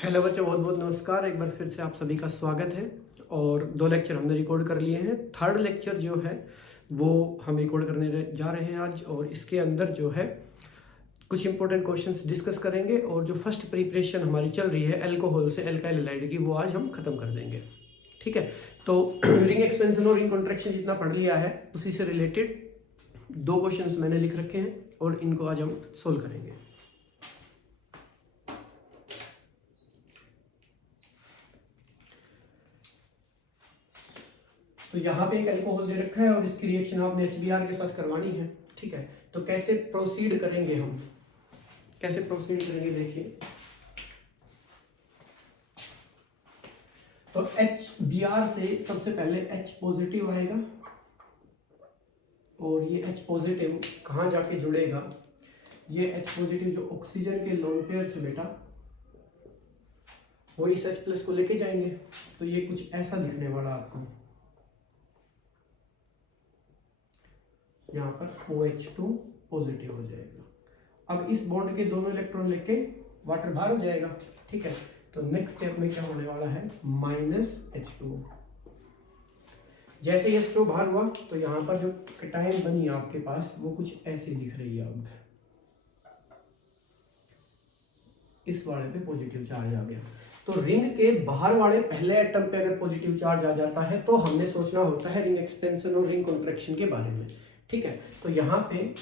Hello बच्चों, बहुत बहुत नमस्कार। एक बार फिर से आप सभी का स्वागत है। और 2 लेक्चर हमने रिकॉर्ड कर लिए हैं। थर्ड लेक्चर जो है वो हम रिकॉर्ड करने जा रहे हैं आज, और इसके अंदर जो है कुछ इंपॉर्टेंट क्वेश्चंस डिस्कस करेंगे। और जो फर्स्ट प्रिपरेशन हमारी चल रही है अल्कोहल से अल्काइल हैलाइड की, वो आज हम खत्म कर देंगे। ठीक है, तो रिंग एक्सपेंशन और रिंग कॉन्ट्रैक्शन जितना पढ़ लिया है उसी से रिलेटेड 2 क्वेश्चंस मैंने लिख रखे हैं और इनको आज हम सोल्व करेंगे। तो यहाँ पे एक अल्कोहल दे रखा है और इसकी रिएक्शन आपने HBr के साथ करवानी है। ठीक है, तो कैसे प्रोसीड करेंगे हम, कैसे प्रोसीड करेंगे देखिए। तो HBr से सबसे पहले H पॉजिटिव आएगा, और ये H पॉजिटिव कहाँ जाके जुड़ेगा, ये H पॉजिटिव जो ऑक्सीजन के लोन पेयर से बेटा वो इस H प्लस को लेके जाएंगे। तो ये कुछ ऐसा दिखने वाला आपको, यहाँ पर OH2 पॉजिटिव हो जाएगा। अब इस बॉन्ड के दोनों इलेक्ट्रॉन लेके वाटर बाहर हो जाएगा। ठीक है, तो नेक्स्ट स्टेप में क्या होने वाला है, -H2। जैसे ये H2 बाहर हुआ तो यहाँ पर जो कैटायन बनी है आपके पास वो कुछ ऐसी दिख रही है। अब इस वाले पे पॉजिटिव चार्ज आ गया। तो रिंग के बाहर वाले पहले एटम पे अगर पॉजिटिव चार्ज आ जाता है तो हमने सोचना होता है रिंग एक्सपेंशन और रिंग कॉन्ट्रैक्शन के बारे में। ठीक है, तो यहाँ पे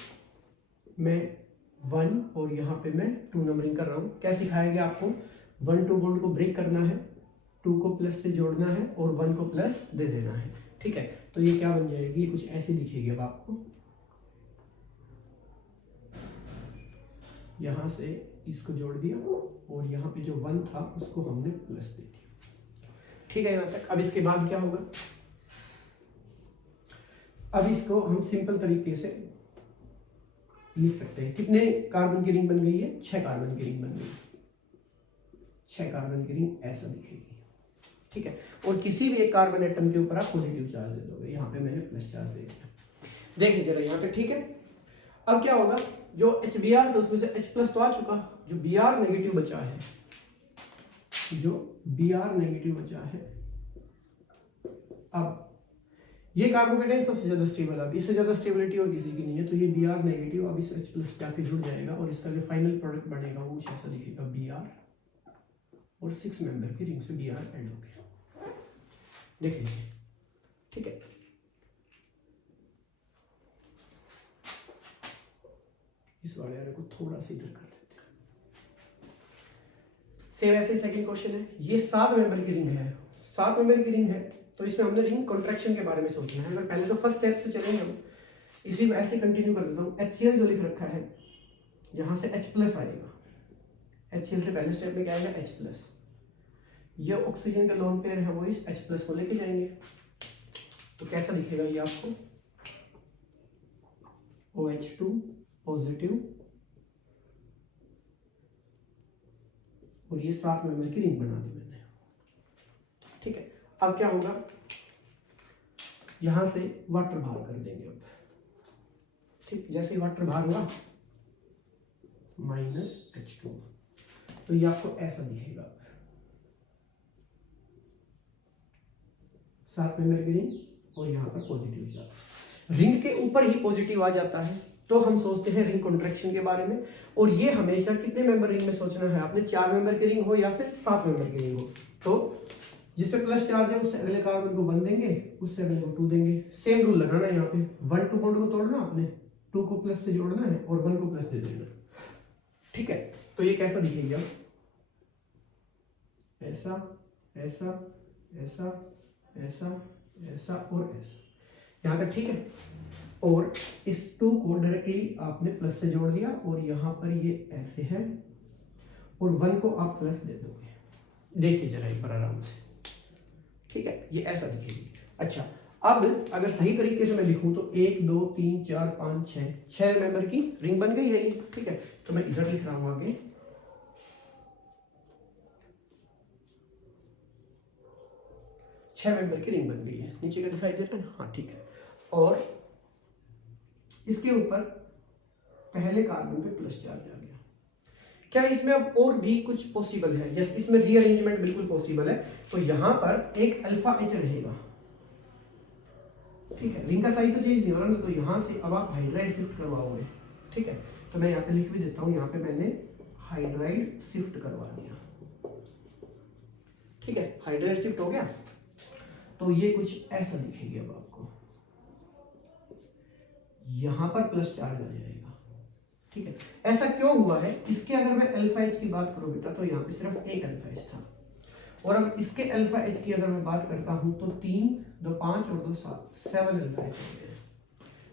मैं 1 और यहाँ पे मैं 2 नंबरिंग कर रहा हूँ। क्या सिखाया गया आपको, 1-2 बॉन्ड को ब्रेक करना है, 2 को प्लस से जोड़ना है और 1 को प्लस दे देना है। ठीक है, तो ये क्या बन जाएगी, कुछ ऐसी दिखेगी। अब आपको यहाँ से इसको जोड़ दिया और यहाँ पे जो 1 था उसको हमने प्लस दे दिया। ठीक है यहाँ तक। अब इसके बाद क्या होगा, अब इसको हम सिंपल तरीके से लिख सकते हैं। कितने कार्बन की रिंग बन गई है, 6 कार्बन की रिंग बन गई। 6 कार्बन की रिंग ऐसा दिखेगी। ठीक है, और किसी भी एक कार्बन एटम के ऊपर आप पॉजिटिव चार्ज दे दोगे। यहाँ पे मैंने प्लस चार्ज दे दिया, देखिए जरा यहाँ पे। ठीक है, अब क्या होगा, जो HBr था उसमें से H प्लस तो आ चुका, जो Br नेगेटिव बचा है, जो Br नेगेटिव बचा है, अब ये कार्बोकेटाइन सबसे ज्यादा स्टेबल, अब इससे ज्यादा स्टेबिलिटी और किसी की नहीं है। तो ये Br नेगेटिव अब इस H प्लस जाके जुड़ जाएगा और इसका जो फाइनल प्रोडक्ट बनेगा वो कुछ ऐसा दिखेगा, Br और 6 मेंबर की रिंग से Br ऐड हो गया। देख लीजिए। ठीक है, इस वाले वाले को थोड़ा सा इधर कर देते हैं। सेम ऐसे सेकंड क्वेश्चन है, ये 7 मेंबर की रिंग है। 7 मेंबर की रिंग है तो इसमें हमने रिंग कॉन्ट्रैक्शन के बारे में सोचना है। अगर पहले तो फर्स्ट स्टेप से चलेंगे हम, इसी ऐसे कंटिन्यू कर देता हूँ। HCl जो लिख रखा है यहाँ से H प्लस आएगा। HCl से पहले स्टेप में क्या आएगा, H प्लस। ये ऑक्सीजन का लोन पेयर है, वो इस H प्लस को लेके जाएंगे। तो कैसा दिखेगा ये आपको, OH2 पॉजिटिव और ये 7 मेंबर की रिंग बना दी मैंने। ठीक है, अब क्या होगा, यहां से वाटर बाहर कर देंगे अब। ठीक, जैसे ही वाटर बाहर हुआ -H2, तो ये आपको ऐसा दिखेगा। 7 मेंबर की रिंग और यहाँ पर पॉजिटिव चार्ज। रिंग के ऊपर ही पॉजिटिव आ जाता है तो हम सोचते हैं रिंग कॉन्ट्रैक्शन के बारे में। और ये हमेशा कितने मेंबर रिंग में सोचना है आपने, 4 मेंबर की रिंग हो या फिर 7 मेंबर की रिंग हो। तो जिस पे प्लस चार्ज है उससे अगले कार्बन को 1 देंगे, उससे अगले को 2 देंगे। सेम रूल लगाना है यहाँ पे, 1-2 बॉन्ड को तोड़ना आपने, 2 को प्लस से जोड़ना है और 1 को प्लस दे देना। ठीक है, तो ये कैसा दिखेगा, ऐसा ऐसा ऐसा ऐसा ऐसा और ऐसा, यहाँ तक। ठीक है, और इस 2 को डायरेक्टली आपने प्लस से जोड़ दिया और यहाँ पर ये ऐसे है और 1 को आप प्लस दे दोगे। देखिए जरा एक बार आराम से। ठीक है, ये ऐसा दिखेगी। अच्छा, अब अगर सही तरीके से मैं लिखूं तो 1 2 3 4 5 6 मेंबर की रिंग बन गई है ये। ठीक है, तो मैं इधर लिख रहा हूं आगे, 6 मेंबर की रिंग बन गई है। नीचे का दिखाई दे रहा है, हाँ ठीक है। और इसके ऊपर पहले कार्बन पे प्लस चार्ज आ गया। क्या इसमें अब और भी कुछ पॉसिबल है? यस, इसमें रीअरेंजमेंट बिल्कुल पॉसिबल है। तो यहां पर एक अल्फा एच रहेगा, ठीक है, रिंग का साइज तो चेंज नहीं हो रहा ना, तो यहां से अब आप हाइड्राइड शिफ्ट करवाओगे, ठीक है। तो मैं यहाँ पे लिख भी देता हूँ, यहाँ पे मैंने हाइड्राइड शिफ्ट करवा दिया, ठीक है, हाइड्राइड शिफ्ट हो गया। तो ये कुछ ऐसा दिखेगी अब आपको, यहां पर प्लस चार्ज आ जाएगा, ठीक है। ऐसा क्यों हुआ है? इसके अगर मैं अल्फा एच की बात करूं बेटा, तो यहाँ पे सिर्फ एक अल्फा एच था, और अब इसके अल्फा एच की अगर मैं बात करता हूं तो 3 2 5 और 2 7 7 अल्फा एच हो गए,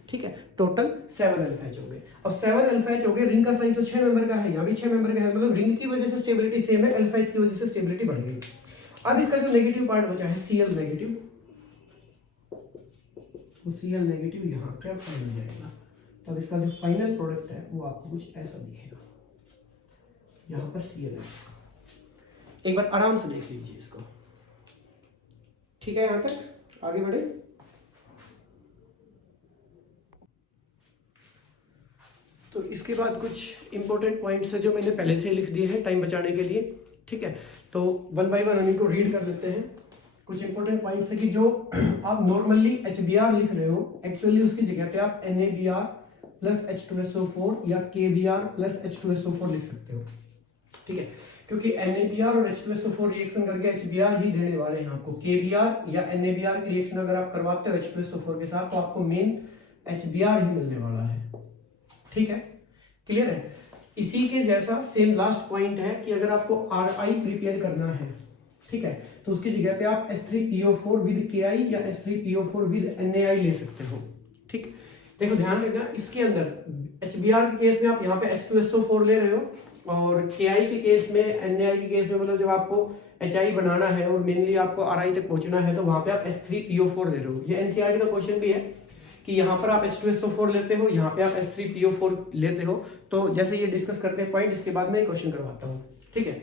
ठीक है, टोटल 7 अल्फा एच हो गए। अब 7 अल्फा एच हो गए, रिंग का साइज तो 6 मेंबर का है, यहाँ भी 6 मेंबर का है, मतलब रिंग की वजह से स्टेबिलिटी सेम है, अल्फा एच की वजह से स्टेबिलिटी बढ़ गई। अब इसका जो नेगेटिव पार्ट बचा है Cl नेगेटिव, वो Cl नेगेटिव यहाँ पे बन जाएगा। तो अब इसका जो फाइनल प्रोडक्ट है वो आपको कुछ ऐसा दिखेगा, यहाँ पर Cl है। एक बार आराम से देख लीजिए इसको, ठीक है, यहां तक आगे बढ़े। तो इसके बाद कुछ इंपॉर्टेंट पॉइंट्स है जो मैंने पहले से लिख दिए हैं टाइम बचाने के लिए, ठीक है। तो वन बाय वन हम इनको रीड कर लेते हैं। कुछ इंपॉर्टेंट पॉइंट्स है कि जो आप नॉर्मली HBr लिख रहे हो, एक्चुअली उसकी जगह पे आप NaBr प्लस H2SO4 या KBr प्लस H2SO4 लिख सकते हो, ठीक है, क्योंकि NaBr और H2SO4 रिएक्शन करके HBr ही देने वाले हैं आपको। KBr या NaBr की रिएक्शन अगर आप करवाते हो H2SO4 के साथ, तो आपको मेन HBr ही मिलने वाला है, ठीक है, क्लियर है। इसी के जैसा सेम लास्ट पॉइंट है कि अगर आपको Ri प्रिपेयर करना है, ठीक है, तो उसकी जगह पे आप H3PO4 विद Ki या H3PO4 विद NaI ले सकते हो, ठीक। देखो ध्यान रखना, इसके अंदर HBr के केस में आप यहाँ पे H2SO4 ले रहे हो, और Ki के केस में, Na के केस में, मतलब जब आपको Hi बनाना है और मेनली आपको Ri तक पहुंचना है, तो वहां पे आप H3PO4 ले रहे हो। ये NCERT का क्वेश्चन भी है कि यहाँ पर आप H2SO4 लेते हो, यहाँ पे आप H3PO4 लेते हो। तो जैसे ये डिस्कस करते हैं पॉइंट, इसके बाद मैं क्वेश्चन करवाता हूँ, ठीक है।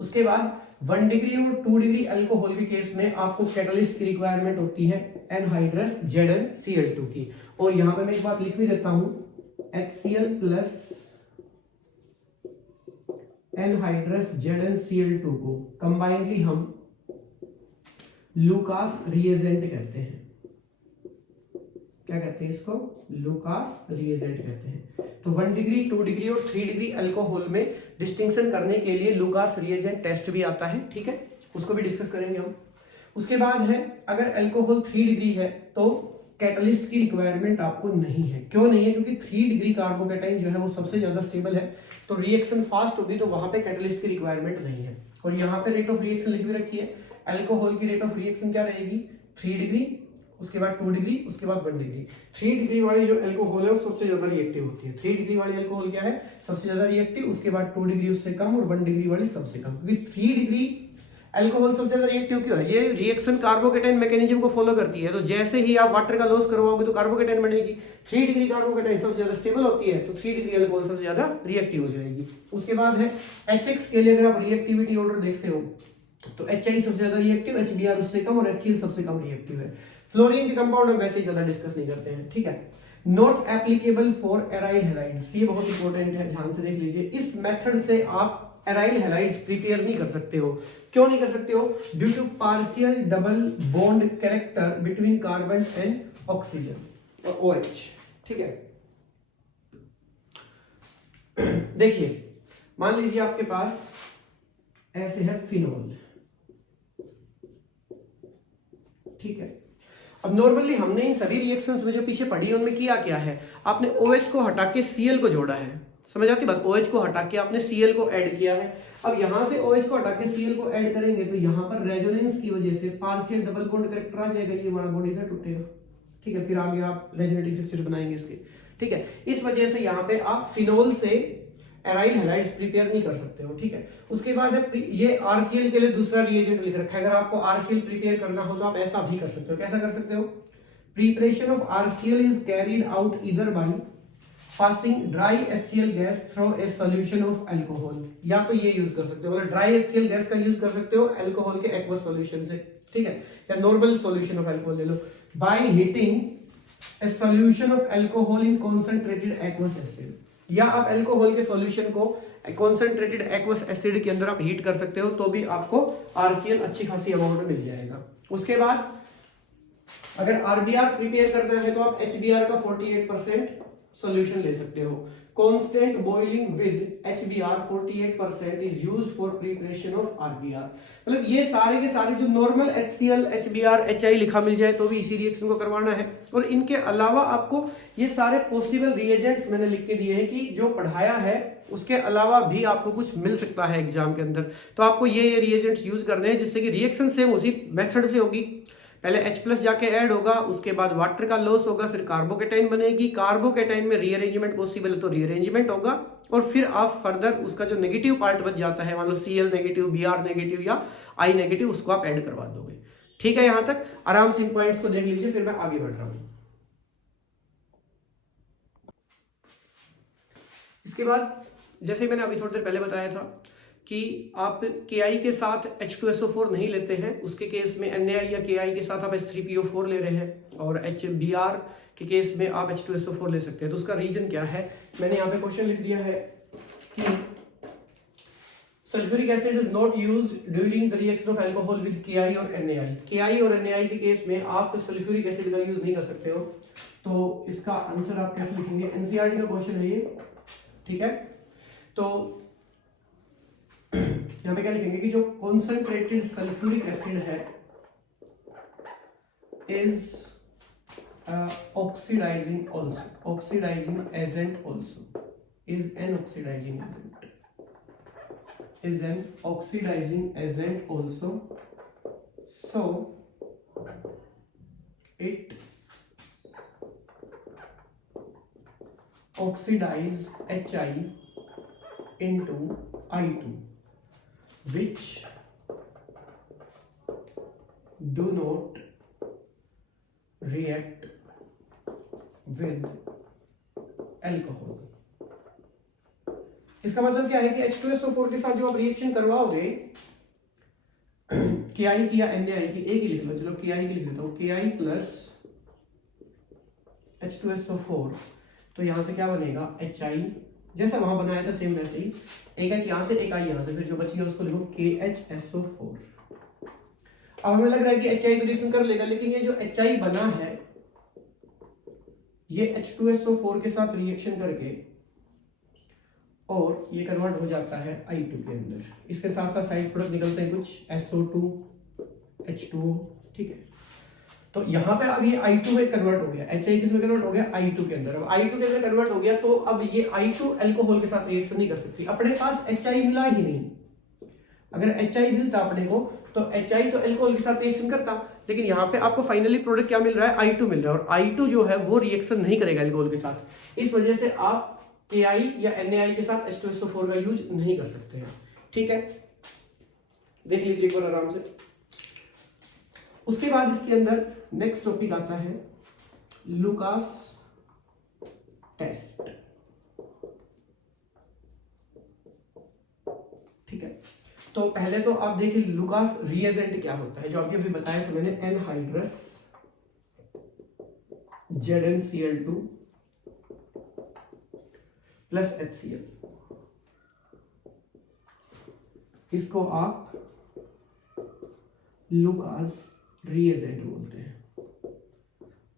उसके बाद 1 डिग्री और 2 डिग्री अल्कोहल के केस में आपको कैटलिस्ट की रिक्वायरमेंट होती है एनहाइड्रस ZnCl2 की, और यहाँ पे मैं एक बात लिख भी देता हूँ, HCl प्लस एनहाइड्रस ZnCl2 को कंबाइनली हम लुकास रिएजेंट कहते हैं। क्या कहते हैं इसको? लुकास रिएजेंट कहते हैं। तो 1 डिग्री 2 डिग्री और 3 डिग्री अल्कोहल में डिस्टिंक्शन करने के लिए लुकास रिएजेंट टेस्ट भी आता है, ठीक है, उसको भी डिस्कस करेंगे हम। उसके बाद है, अगर अल्कोहल 3 डिग्री है तो कैटलिस्ट की रिक्वायरमेंट आपको नहीं है। क्यों नहीं है? क्योंकि 3 डिग्री कार्बोकेटाइन जो है वो सबसे ज्यादा स्टेबल है, तो रिएक्शन फास्ट होगी, तो वहां पे कैटलिस्ट की रिक्वायरमेंट नहीं है। और यहाँ पे रेट ऑफ रिएक्शन लिख भी रखी है, अल्कोहल की रेट ऑफ रिएक्शन क्या रहेगी? 3 डिग्री, उसके बाद 2 डिग्री, उसके बाद 1 डिग्री। 3 डिग्री वाली जो अल्कोहल है वो सबसे ज्यादा रिएक्टिव होती है। 3 डिग्री वाली अल्कोहल क्या है? सबसे ज्यादा रिएक्टिव, उसके बाद 2 डिग्री उससे कम, और 1 डिग्री वाली सबसे कम। क्योंकि 3 डिग्री अल्कोहल सबसे ज्यादा रिएक्टिव क्यों है? ये रिएक्शन कार्बोकेटाइन मैकेनिज्म को फॉलो करती है, तो जैसे ही आप वाटर का लॉस करवाओगे तो कार्बोकेटाइन बनेगी। 3 डिग्री कार्बोकेटाइन सबसे ज्यादा स्टेबल होती है, तो 3 डिग्री अल्कोहल सबसे ज्यादा रिएक्टिव हो जाएगी। उसके बाद है HX के लिए, अगर आप रिएक्टिविटी ऑर्डर देखते हो तो HI सबसे ज्यादा रिएक्टिव, HBr उससे कम, और HCl सबसे कम रिएक्टिव है। फ्लोरीन के कंपाउंड हम वैसे ही ज्यादा डिस्कस नहीं करते हैं, ठीक है। Not applicable for aryl halides, ये बहुत इंपॉर्टेंट है, ध्यान से देख लीजिए। इस मेथड से आप एराइल हैलाइड्स प्रिपेयर नहीं कर सकते हो। क्यों नहीं कर सकते हो? Due to partial double bond character between carbon and oxygen और OH, ठीक है। देखिए, मान लीजिए आपके पास ऐसे है फिनोल, ठीक है। अब नॉर्मली हमने इन सभी रिएक्शंस में जो पीछे पढ़ी है उनमें किया क्या है? आपने OH को हटा के Cl को जोड़ा है, समझ आती बात? OH को हटा के आपने Cl को ऐड किया है। अब यहां से OH को हटा के Cl को ऐड करेंगे तो यहां पर रेजोनेंस की वजह से पार्शियल डबल बॉन्ड कैरेक्टर आ जाएगा, ये वाला बॉन्ड इधर टूटेगा, ठीक है। फिर आगे आप रेजोनेटिव स्ट्रक्चर बनाएंगे इसके, ठीक है। इस वजह से यहाँ पे आप फिनोल से एराइल हैलाइड्स प्रिपेयर नहीं कर सकते हो, ठीक है। उसके बाद है ये RCl के लिए दूसरा रिएजेंट लिख रखा है। अगर आपको RCl प्रिपेयर करना हो तो आप ऐसा भी कर सकते हो। कैसा कर सकते हो? Preparation of RCl is carried out either by passing dry HCl gas through a solution of alcohol, या तो ये यूज कर सकते हो, मतलब ड्राई HCl गैस का यूज कर सकते हो अल्कोहल के एक्वस सॉल्यूशन से, ठीक है, या नॉर्मल सॉल्यूशन ऑफ अल्कोहल ले लो। By heating a solution of alcohol in concentrated aqueous acid, या आप अल्कोहल के सॉल्यूशन को कॉन्सेंट्रेटेड एक्वस एसिड के अंदर आप हीट कर सकते हो, तो भी आपको आरसीएल अच्छी खासी अमाउंट में मिल जाएगा। उसके बाद अगर आरबीआर प्रिपेयर करना है तो आप एचबीआर का 48% सॉल्यूशन ले सकते हो। Constant boiling with HBR 48% is used for preparation of RBR. मतलब ये सारे के सारे जो नॉर्मल एचसीएल, एचबीआर, एचआई लिखा मिल जाए तो भी इसी रिएक्शन को करवाना है। और इनके अलावा आपको ये सारे पॉसिबल रिएजेंट्स मैंने लिख के दिए हैं कि जो पढ़ाया है उसके अलावा भी आपको कुछ मिल सकता है एग्जाम के अंदर, तो आपको ये रिएजेंट्स यूज करने हैं जिससे कि रिएक्शन सेम उसी मेथड से होगी। पहले H+ जाके ऐड होगा, उसके बाद वाटर का लॉस होगा, फिर कार्बोकेटाइन बनेगी, कार्बोकेटाइन में रीअरेंजमेंट पॉसिबल है तो रीअरेंजमेंट होगा, और फिर आप फर्दर उसका जो नेगेटिव पार्ट बच जाता है, मान लो Cl नेगेटिव, Br नेगेटिव या I नेगेटिव, उसको आप ऐड करवा दोगे। ठीक है, यहां तक आराम से इन पॉइंट्स को देख लीजिए, फिर मैं आगे बढ़ रहा हूं। इसके बाद जैसे मैंने अभी थोड़ी देर पहले बताया था कि आप Ki के साथ H2SO4 नहीं लेते हैं, उसके केस में Na या Ki के साथ आप H3PO4 ले रहे हैं, और HBr के केस में आप H2SO4 ले सकते हैं। तो उसका रीजन क्या है, मैंने यहाँ पे क्वेश्चन लिख दिया है कि sulphuric acid is not used during the reaction of alcohol with Ki और Na। Ki और Na के केस में आप सल्फ्यूरिक एसिड का यूज नहीं कर सकते हो। तो इसका आंसर आप कैसे लिखेंगे, एनसीईआरटी का क्वेश्चन है ये। ठीक है, तो यहां पे क्या लिखेंगे कि जो कॉन्सेंट्रेटेड सल्फ्यूरिक एसिड है is oxidising also, oxidising agent also, is an oxidising agent, is an oxidising agent also, so it oxidize Hi into I2 which do not react with alcohol। इसका मतलब क्या है कि H2SO4 के साथ जो आप रिएक्शन करवाओगे Ki की या Na की, एक ही लिख लो, चलो Ki की लिख देता हूं, Ki प्लस H2SO4, तो यहां से क्या बनेगा Hi, जैसा वहां बनाया था सेम वैसे ही, एक H यहां से एक I यहां से, फिर जो बची है उसको लिखो KHSO4। अब हमें लग रहा है कि Hi तो रिएक्शन कर लेगा, लेकिन ये जो Hi बना है ये H2SO4 के साथ रिएक्शन करके और ये कन्वर्ट हो जाता है I2 के अंदर। इसके साथ साथ साइड प्रोडक्ट निकलते हैं कुछ SO2, H2O। ठीक है, तो यहाँ पे अब ये I2 में कन्वर्ट हो गया, Hi किस में कन्वर्ट हो गया, I2 के अंदर। अब I2 के अंदर कन्वर्ट हो गया तो अब ये I2 अल्कोहल के साथ रिएक्शन नहीं कर सकती, अपने पास Hi मिला ही नहीं। अगर Hi मिलता अपने को तो Hi तो अल्कोहल के साथ रिएक्शन करता, लेकिन यहाँ पे आपको फाइनली प्रोडक्ट क्या मिल रहा है, I2 मिल रहा है, और I2 जो है वो रिएक्शन नहीं करेगा अल्कोहल के साथ। इस वजह से आप Ki या Na के साथ H2SO4 का यूज नहीं कर सकते हैं। ठीक है, देख लीजिए एक बार आराम से। उसके बाद इसके अंदर नेक्स्ट टॉपिक आता है लुकास टेस्ट। ठीक है, तो पहले तो आप देखिए लुकास रिएजेंट क्या होता है, जो आपने अभी बताया था मैंने, एनहाइड्रस ZnCl2 प्लस HCl, इसको आप लुकास रिएजेंट बोलते हैं।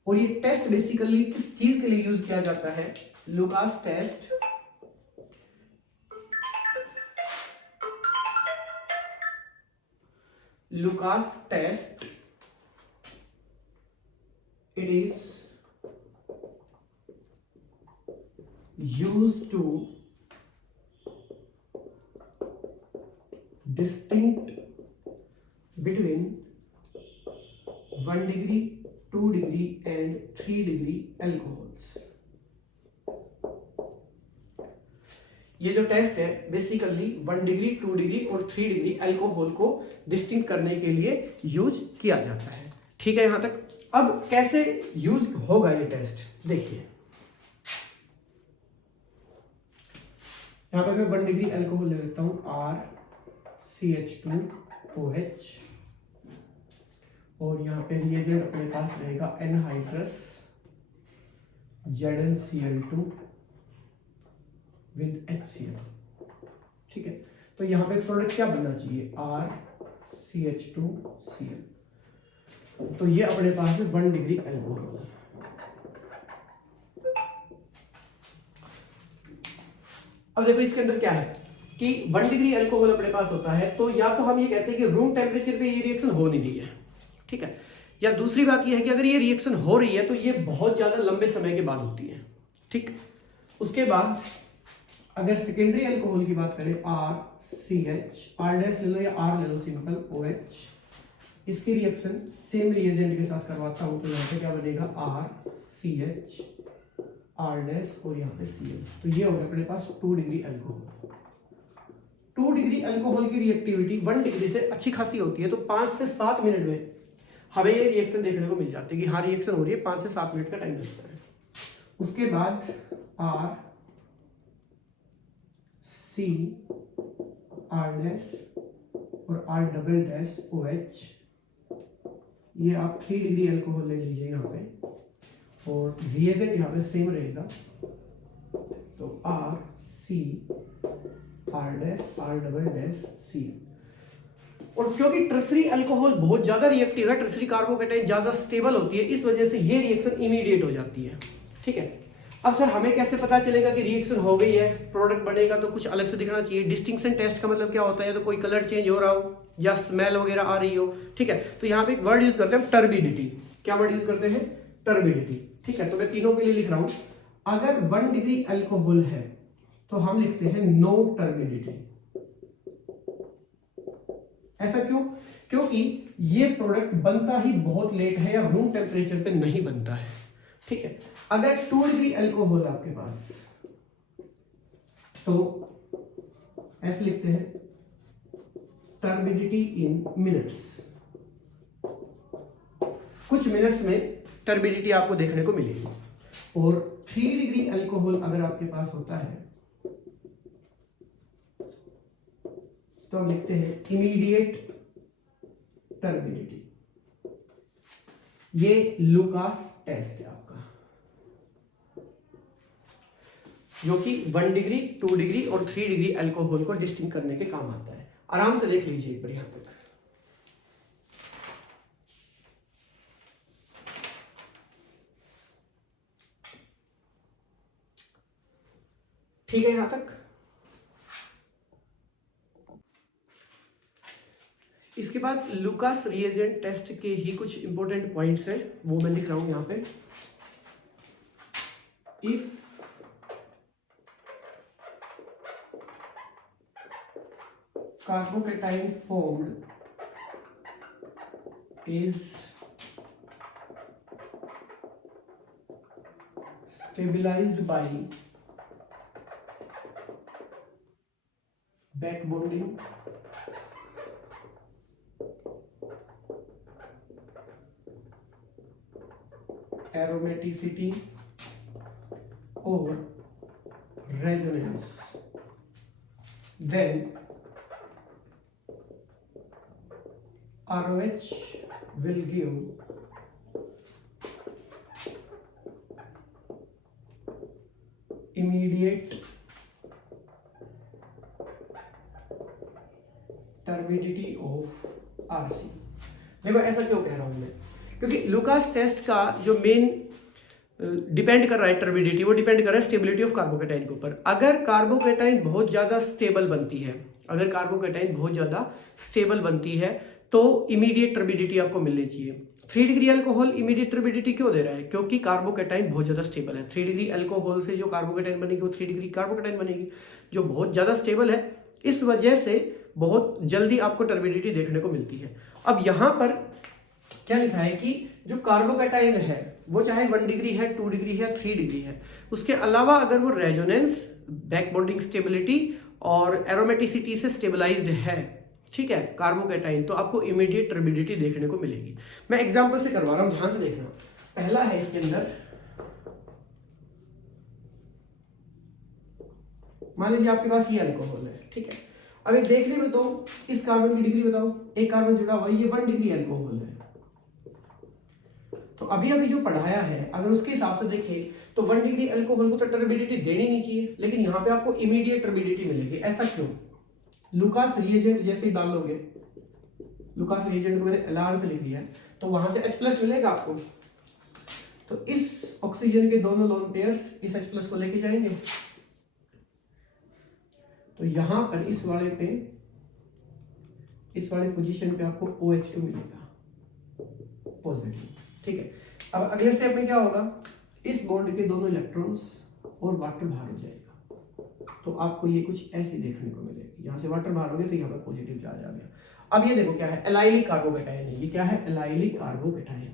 और ये टेस्ट बेसिकली किस चीज के लिए यूज किया जाता है, Lucas test Lucas test it is used to distinct between 1 degree, 2 degree and 3 degree alcohols। ये जो टेस्ट है बेसिकली 1 डिग्री, 2 डिग्री और 3 डिग्री अल्कोहल को डिस्टिंक्ट करने के लिए यूज किया जाता है। ठीक है, यहां तक। अब कैसे यूज होगा ये टेस्ट देखिए, यहां पर मैं 1 डिग्री अल्कोहल ले लेता हूं, RCH2OH, और यहाँ पे रिएजेंट अपने पास रहेगा एनहाइड्रस ZnCl2 विद HCl, ठीक है। तो यहाँ पे प्रोडक्ट क्या बनना चाहिए, RCH2Cl। तो ये अपने पास है 1 डिग्री अल्कोहल। अब देखो इसके अंदर क्या है कि 1 डिग्री अल्कोहल अपने पास होता है, तो या तो हम ये कहते हैं कि रूम टेम्परेचर पे ये रिएक्शन हो नहीं रही है, ठीक है, या दूसरी बात ये है कि अगर ये रिएक्शन हो रही है तो ये बहुत ज्यादा लंबे समय के बाद होती है, ठीक। उसके बाद अगर सेकेंडरी अल्कोहल की बात करें, RCH, R डैश ले लो या R ले लो, सिंपल OH, इसकी रिएक्शन सेम रिएजेंट के साथ करवाता हूं, तो यहाँ पे क्या बनेगा, RCH, R डैश और यहाँ पे Cl। तो ये हो गया अपने पास 2 डिग्री अल्कोहल। 2 डिग्री अल्कोहल की रिएक्टिविटी 1 डिग्री से अच्छी खासी होती है, तो 5 से 7 मिनट में हमें ये रिएक्शन देखने को मिल जाती है कि हाँ रिएक्शन हो रही है, 5 से 7 मिनट का टाइम लगता है। उसके बाद RC, R डैश और R डबल डैश OH, ये आप 3 डिग्री अल्कोहल ले लीजिए यहाँ पे, और रिएजेंट यहाँ पे सेम रहेगा, तो RC, R dash R double dash C। और क्योंकि टर्सरी अल्कोहल बहुत ज्यादा रिएक्टिव है, टर्सरी कार्बोकेटाइन ज्यादा स्टेबल होती है, इस वजह से ये रिएक्शन इमीडिएट हो जाती है, ठीक है। अब सर हमें कैसे पता चलेगा कि रिएक्शन हो गई है, प्रोडक्ट बनेगा, तो कुछ अलग से दिखना चाहिए। डिस्टिंक्शन टेस्ट का मतलब क्या होता है, तो कोई कलर चेंज हो रहा हो या स्मेल वगैरह आ रही हो, ठीक है। तो यहाँ पे एक वर्ड यूज करते हैं टर्बिडिटी। क्या वर्ड यूज करते हैं, टर्बिडिटी, ठीक है। तो मैं तीनों के लिए लिख रहा हूं, अगर 1 डिग्री अल्कोहल है तो हम लिखते हैं नो टर्बिडिटी। ऐसा क्यों, क्योंकि ये प्रोडक्ट बनता ही बहुत लेट है या रूम टेम्परेचर पे नहीं बनता है, ठीक है। अगर 2 डिग्री अल्कोहल आपके पास, तो ऐसे लिखते हैं टर्बिडिटी इन मिनट्स। कुछ मिनट्स में टर्बिडिटी आपको देखने को मिलेगी। और 3 डिग्री अल्कोहल अगर आपके पास होता है तो हम लिखते हैं इमीडिएट टर्बिडिटी। ये लुकास टेस्ट है आपका, जो कि 1 डिग्री, 2 डिग्री और 3 डिग्री अल्कोहल को डिस्टिंग करने के काम आता है। आराम से देख लीजिए एक बार यहां तक। ठीक है यहां तक। इसके बाद लुकास रिएजेंट टेस्ट के ही कुछ इंपॉर्टेंट पॉइंट्स हैं, वो मैं लिख रहा हूं यहां पे। If carbocation formed is stabilized by back bonding, aromaticity or resonance, then ROH will give immediate turbidity of RC। देखो ऐसा क्यों कह रहा हूं मैं, क्योंकि लुकास टेस्ट का जो मेन डिपेंड कर रहा है टर्बिडिटी, वो डिपेंड कर रहा है स्टेबिलिटी ऑफ कार्बोकेटाइन के ऊपर। अगर कार्बोकेटाइन बहुत ज्यादा स्टेबल बनती है, अगर कार्बोकेटाइन बहुत ज्यादा स्टेबल बनती है तो इमीडिएट टर्बिडिटी आपको मिलनी चाहिए। 3 डिग्री अल्कोहल इमीडिएट टर्बिडिटी क्यों दे रहा है, क्योंकि कार्बोकेटाइन बहुत ज्यादा स्टेबल है। 3 डिग्री अल्कोहल से जो कार्बोकेटाइन बनेगी वो 3 डिग्री कार्बोकेटाइन बनेगी, जो बहुत ज्यादा स्टेबल है, इस वजह से बहुत जल्दी आपको टर्बिडिटी देखने को मिलती है। अब यहां पर क्या लिखा है कि जो कार्बोकेटाइन है वो चाहे 1 डिग्री है, 2 डिग्री है, 3 डिग्री है, उसके अलावा अगर वो रेजोनेंस, बैक बॉन्डिंग स्टेबिलिटी और एरोमेटिसिटी से स्टेबलाइज्ड है, ठीक है, कार्बोकेटाइन, तो आपको इमीडिएट टर्बिडिटी देखने को मिलेगी। मैं एग्जांपल से करवा रहा हूं, ध्यान से देखना। पहला है इसके अंदर, मान लीजिए आपके पास ये अल्कोहल है, ठीक है। अब एक देखने में तो इस कार्बन की डिग्री बताओ, एक कार्बन जुड़ा हुआ है, ये 1 डिग्री अल्कोहल है, तो तो अभी अभी जो पढ़ाया है अगर उसके हिसाब से देखें तो 1 डिग्री अल्कोहल को तो टर्बिडिटी देनी नहीं चाहिए, लेकिन यहाँ पे आपको इमीडिएट टर्बिडिटी मिलेगी। ऐसा क्यों? लुकास रिएजेंट जैसे ही डालोगे, लुकास रिएजेंट को मैंने LR से लिख दिया है, तो वहां से H+ मिलेगा आपको। तो इस ऑक्सीजन के दोनों लोन पेयर्स इस H+ को लेके जाएंगे, तो यहां पर इस वाले पोजीशन पे आपको OH2 मिलेगा पॉजिटिव। ठीक है, अब अगले स्टेप में क्या होगा, इस बॉन्ड के दोनों इलेक्ट्रॉन्स और वाटर बाहर हो जाएगा, तो आपको ये कुछ ऐसे देखने को मिलेगी। यहाँ से वाटर बाहर हो गया तो यहाँ पर पॉजिटिव चार्ज आ गया। अब ये देखो क्या है, एलाइलिक कार्बोकेटाइन है। ये क्या है? एलाइलिक कार्बोकेटाइन,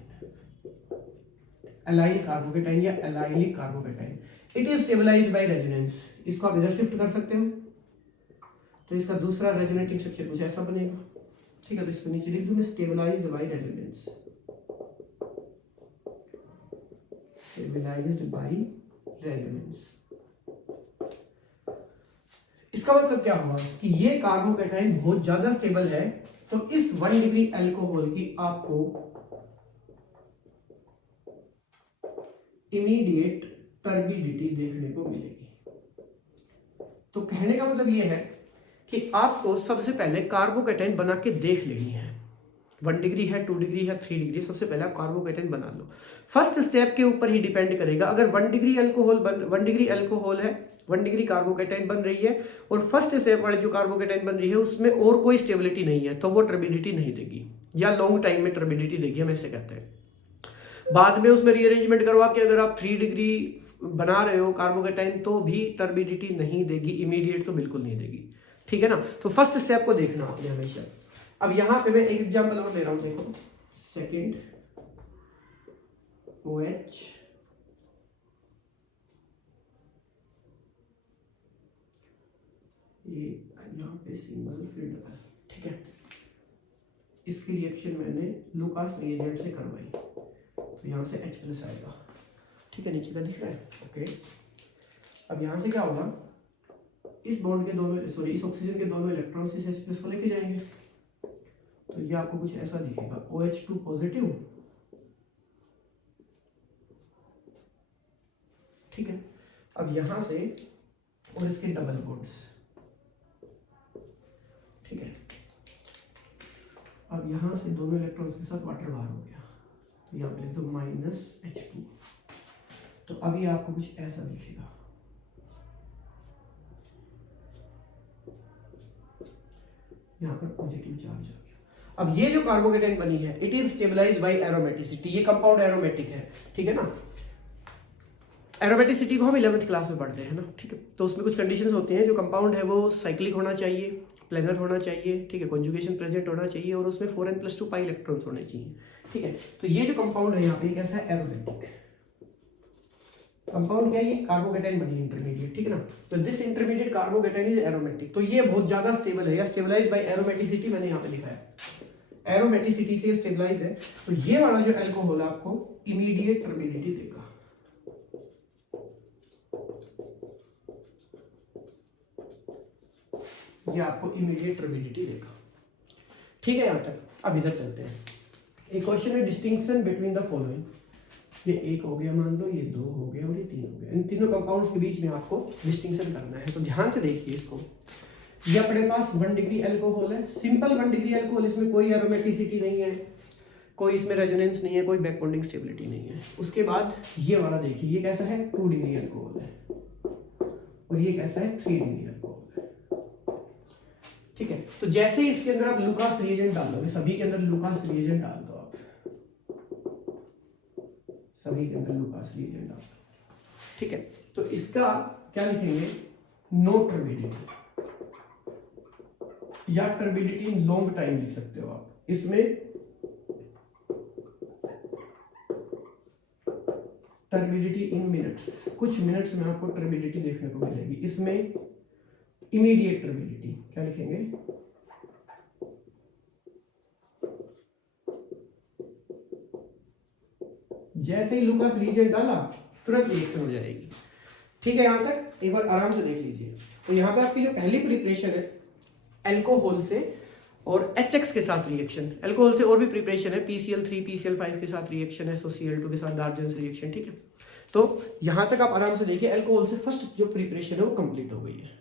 एलाइल कार्बोकेटाइन या allylic carbocation. It is stabilised by resonance. इसको आप इधर शिफ्ट कर सकते हो, तो इसका दूसरा रेजोनेटिंग स्ट्रक्चर कुछ ऐसा बनेगा। ठीक है, तो इसको नीचे लिख दूं मैं, stabilised by resonance, stabilised by resonance. इसका मतलब क्या हुआ कि ये कार्बोकेटाइन बहुत ज्यादा स्टेबल है, तो इस 1 डिग्री अल्कोहल की आपको इमीडिएट टर्बिडिटी देखने को मिलेगी। तो कहने का मतलब ये है कि आपको सबसे पहले कार्बोकेटाइन बना के देख लेनी है। 1 डिग्री है, 2 डिग्री है, 3 डिग्री, सबसे पहले आप कार्बोकेटाइन बना लो। फर्स्ट स्टेप के ऊपर ही डिपेंड करेगा। अगर 1 डिग्री अल्कोहल है, 1 डिग्री कार्बोकेटाइन बन रही है और फर्स्ट स्टेप वाली जो कार्बोकेटाइन बन रही है उसमें और कोई स्टेबिलिटी नहीं है, तो वो टर्बिडिटी नहीं देगी या लॉन्ग टाइम में टर्बिडिटी देगी, हम ऐसे कहते हैं। बाद में उसमें रीअरेंजमेंट करवा के अगर आप 3 डिग्री बना रहे हो कार्बोकेटाइन तो भी टर्बिडिटी नहीं देगी, इमीडिएट तो बिल्कुल नहीं देगी। ठीक है ना, तो फर्स्ट स्टेप को देखना आपने हमेशा। अब यहां पे मैं एक एग्जांपल और ले रहा हूं, देखो सेकंड OH एक यहाँ पे सिंगल फिर डबल। ठीक है, इसकी रिएक्शन मैंने लुकास रिएजेंट से करवाई, तो यहाँ से H+ आएगा। ठीक है, नीचे का दिख रहा है। ओके, अब यहाँ से क्या होगा, इस बॉन्ड के दोनों इस ऑक्सीजन के दोनों इलेक्ट्रॉन्स इस H+ को लेके जाएंगे, तो ये आपको कुछ ऐसा दिखेगा, OH2 पॉजिटिव। ठीक है, अब यहां से और इसके डबल बॉन्ड्स। ठीक है, अब यहां से दोनों इलेक्ट्रॉन्स के साथ वाटर बाहर हो गया, तो यहाँ पे लिख दो -H2। तो अभी आपको कुछ ऐसा दिखेगा, यहाँ पर पॉजिटिव चार्ज आ गया। अब ये जो कार्बोकेटाइन बनी है, it is stabilised by aromaticity. ये कंपाउंड एरोमेटिक है। ठीक है ना, एरोमेटिसिटी को हम 11th क्लास में पढ़ते हैं ना। ठीक है, तो उसमें कुछ कंडीशंस होती हैं। जो कंपाउंड है वो साइक्लिक होना चाहिए, प्लेनर होना चाहिए, ठीक है, कॉन्जुगेशन प्रेजेंट होना चाहिए और उसमें 4n+2 पाई इलेक्ट्रॉन्स होने चाहिए। ठीक है, तो ये जो कंपाउंड है यहाँ पे कैसा है, एरोमेटिक कंपाउंड। क्या है, ये कार्बोकेटाइन बनी है इंटरमीडिएट। ठीक है ना, तो this intermediate carbocation is aromatic, तो ये बहुत ज्यादा स्टेबल है या स्टेबलाइज्ड बाय एरोमेटिसिटी, मैंने यहाँ पे लिखा है एरोमेटिसिटी से स्टेबलाइज्ड है। तो ये वाला जो अल्कोहल आपको इमीडिएट टर्बिडिटी देगा। ये आपको इमीडिएट टर्बिडिटी देगा। ठीक है, यहां तक। अब इधर चलते हैं। एक क्वेश्चन है, डिस्टिंक्शन बिटवीन द फॉलोइंग। ये 1 हो गया मान लो, ये 2 हो गया और ये 3 हो गया। इन तीनों कंपाउंड्स के बीच में आपको डिस्टिंक्शन करना है, तो ध्यान से देखिए इसको। ये अपने पास 1 डिग्री अल्कोहल है, सिंपल 1 डिग्री अल्कोहल, इसमें कोई एरोमेटिसिटी नहीं है, कोई इसमें रेजोनेंस नहीं है, कोई बैक बॉन्डिंग स्टेबिलिटी नहीं है। उसके बाद ये वाला देखिए, ये कैसा है, 2 डिग्री अल्कोहल है और ये कैसा है, 3 डिग्री अल्कोहल है। ठीक है, तो जैसे ही इसके अंदर आप लुकास रिएजेंट डालोगे, सभी के अंदर लुकास रिएजेंट डाल दो आप, सभी के अंदर लुकास रिएजेंट डाल दो। ठीक है, तो इसका क्या लिखेंगे, नो टर्बिडिटी या टर्बिडिटी इन लॉन्ग टाइम लिख सकते हो आप। इसमें टर्बिडिटी इन मिनट्स, कुछ मिनट्स में आपको टर्बिडिटी देखने को मिलेगी। इसमें इमीडिएट टर्बिडिटी क्या लिखेंगे, जैसे ही लुकास रिएजेंट डाला तुरंत रिएक्शन हो जाएगी। ठीक है, यहां तक एक बार आराम से देख लीजिए। तो यहां पे आपकी जो पहली प्रिपरेशन है अल्कोहल से, और HX के साथ रिएक्शन, अल्कोहल से और भी प्रिपरेशन है, PCl3 PCl5 के साथ रिएक्शन है, SOCl2 के साथ डार्जेंस रिएक्शन, ठीक है। तो यहाँ तक आप आराम से देखिए, अल्कोहल से फर्स्ट जो प्रिपरेशन है वो कंप्लीट हो गई है।